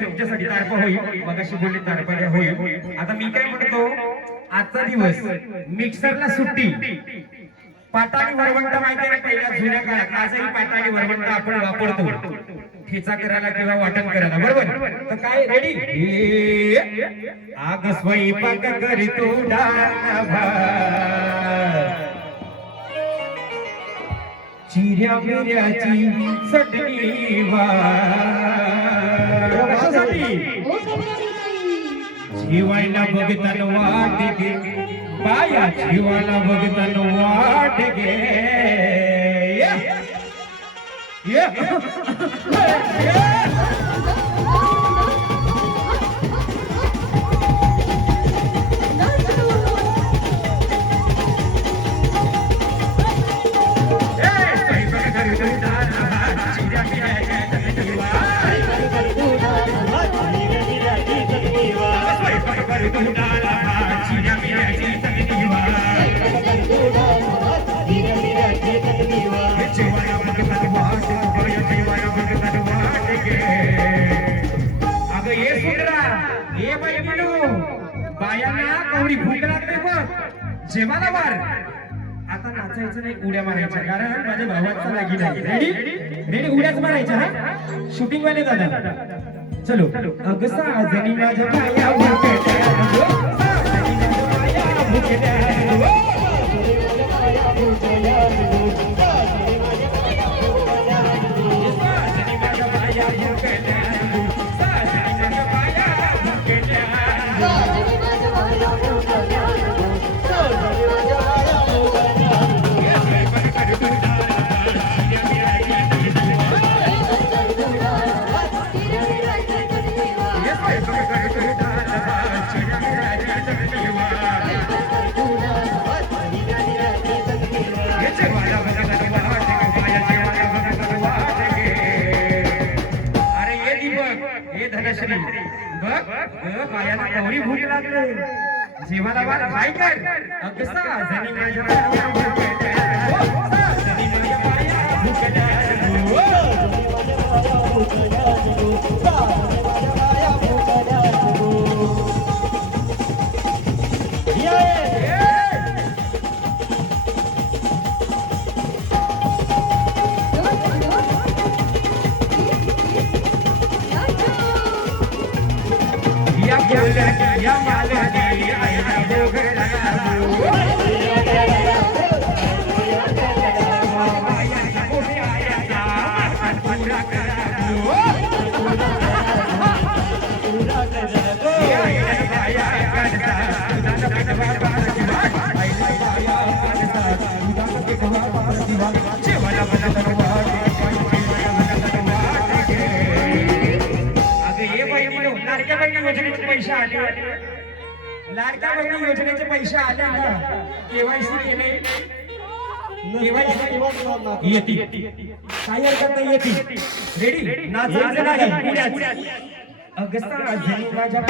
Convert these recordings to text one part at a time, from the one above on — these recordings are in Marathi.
तुमच्यासाठी तारपा होईल मगाशी बोलले तारपा होईल आता मी काय म्हणतो आजचा दिवस मिक्सरला सुट्टी पाटाळी वरवंटा माहिती आहे पहिल्या जुन्या काळात आजही पाटाळी वरवंटा आपण वापरतो ठेचा करायला किंवा वाटण करायला बरोबर तर काय रेडी आग स्वयंपाक करीतो डाळा चिऱ्या मिऱ्याची चटणी जीवायला बघताना वाट गे बाया जीवाला बघताना वाट गे बायांना भूक लागली बघ जेवायला मार आता नाचायचं नाही उड्या मारायच्या कारण माझ्या भावाचा लागी नाही रेडी रेडी उड्याच मारायच्या हा शूटिंग वाले दादा चलो अग साजनी माझ्या बाया बायाला कवरी भूक लागली जेवायला वार काय कर अगसा जनी माझ्या बाया या मालनी आया बोगला योजनेचे पैसे आले लाडक्या बहिणी योजनेचे पैसे आले ना केवायसी केले केवायसी येते काही हरकत नाही येते रेडी नाचायचं नाही अगस्ता जनी माझ्या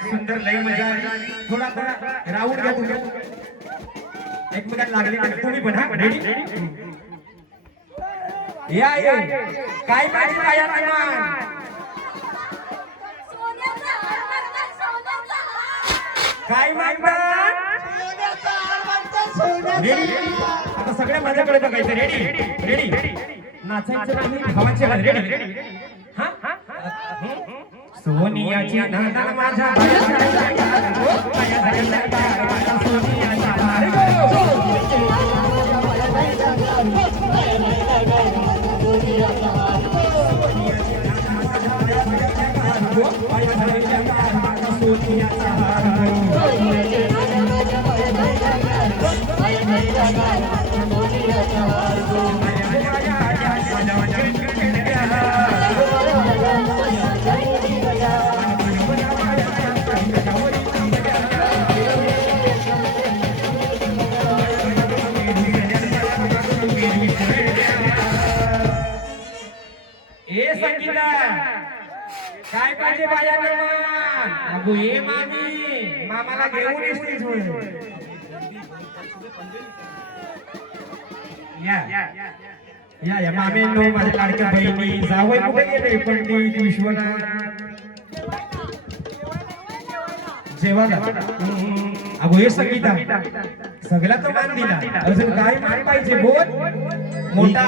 सुंदर लई मजा थोडा राऊंड घ्या तुम्ही एकमेकांना लागले तुम्ही पण हा रेडी या काय पाहिजे काय काय मागतात रेडी आता सगळ्या माझ्याकडे बघायचं रेडी रेडी नाचायचं नाही भावाची रेडी हा सोनियाची नाना माझ्या संगीता काय पाहिजे बायांना मग अगो ये मामी मामाला घेऊन येतेस या मामींनो माझ्या लाडक्या बहिणी जावई कुठे गेले पंडित विश्वनाथ जेवायला अगो हे संगीता सगळा तो मान दिला अजून काय मान पाहिजे बोल मोठा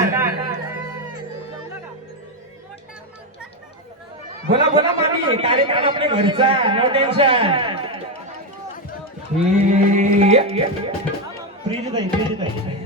बोला बोला मामी कार्यक्रम आपल्या घरचा नो टेन्शन प्रीत आहे